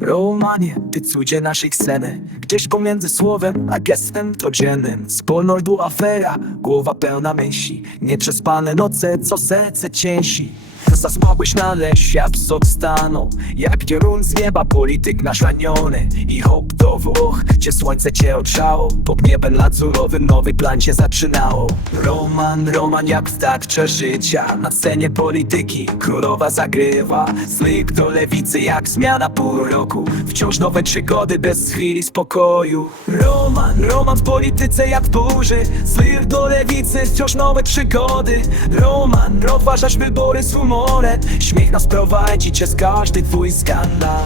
Romanie, ty cudzie naszej sceny. Gdzieś pomiędzy słowem a gestem codziennym Z polnordu afera, głowa pełna myśli Nieprzespane noce, co serce cięsi. Zasłabłeś na leś, jak sok stanął Jak piorun z nieba, polityk nasz raniony. I hop do Włoch, gdzie słońce cię otrzało. Pod niebem lazurowym nowy plan się zaczynało. Roman, Roman jak w takcze życia Na scenie polityki królowa zagrywa. Slyk do lewicy jak zmiana pół roku. Wciąż nowe przygody bez chwili spokoju. Roman, Roman w polityce jak w burzy. Slyk do lewicy wciąż nowe przygody. Roman, rozważasz wybory z humorem Śmiech nas prowadzi przez każdy twój skandal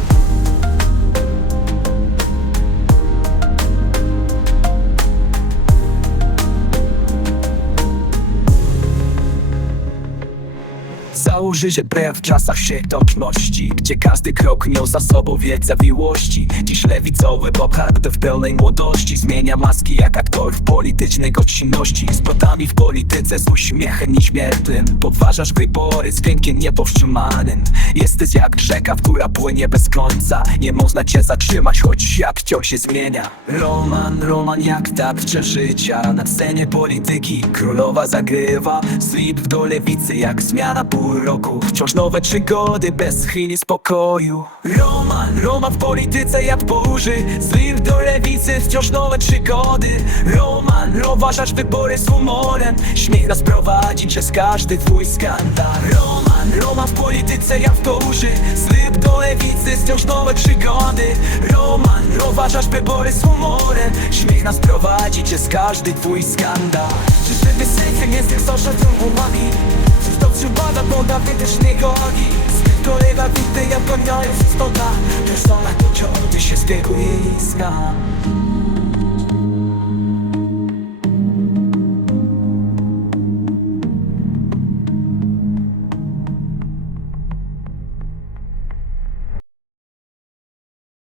Założy, że brew w czasach świetności Gdzie każdy krok niósł za sobą wiek zawiłości Dziś lewicowy poprawdę w pełnej młodości Zmienia maski jak aktor w politycznej gościnności. Z brodami w polityce, z uśmiechem nieśmiertnym. Podważasz wybory z piękiem niepowstrzymanym. Jesteś jak rzeka, która płynie bez końca. Nie można cię zatrzymać, choć jak wciąż się zmienia. Roman, Roman jak tarcze życia. Na scenie polityki królowa zagrywa. Slip do lewicy jak zmiana roku. Wciąż nowe przygody bez chwili spokoju. Roman, Roman w polityce jak burzy Slip do lewicy wciąż nowe przygody. Roman, rozważasz wybory z humorem. Śmiech nas prowadzi przez każdy twój skandal. Roman, Roman w polityce jak burzy Slip do lewicy wciąż nowe przygody. Roman, rozważasz wybory z humorem. Śmiech nas prowadzi przez każdy twój skandal. Czy żeby sejfem jest jak social umami Czyż dobrze bada, bo dawniej też nie goni Zbyt kolega widzę, ja pełniając istota Persona to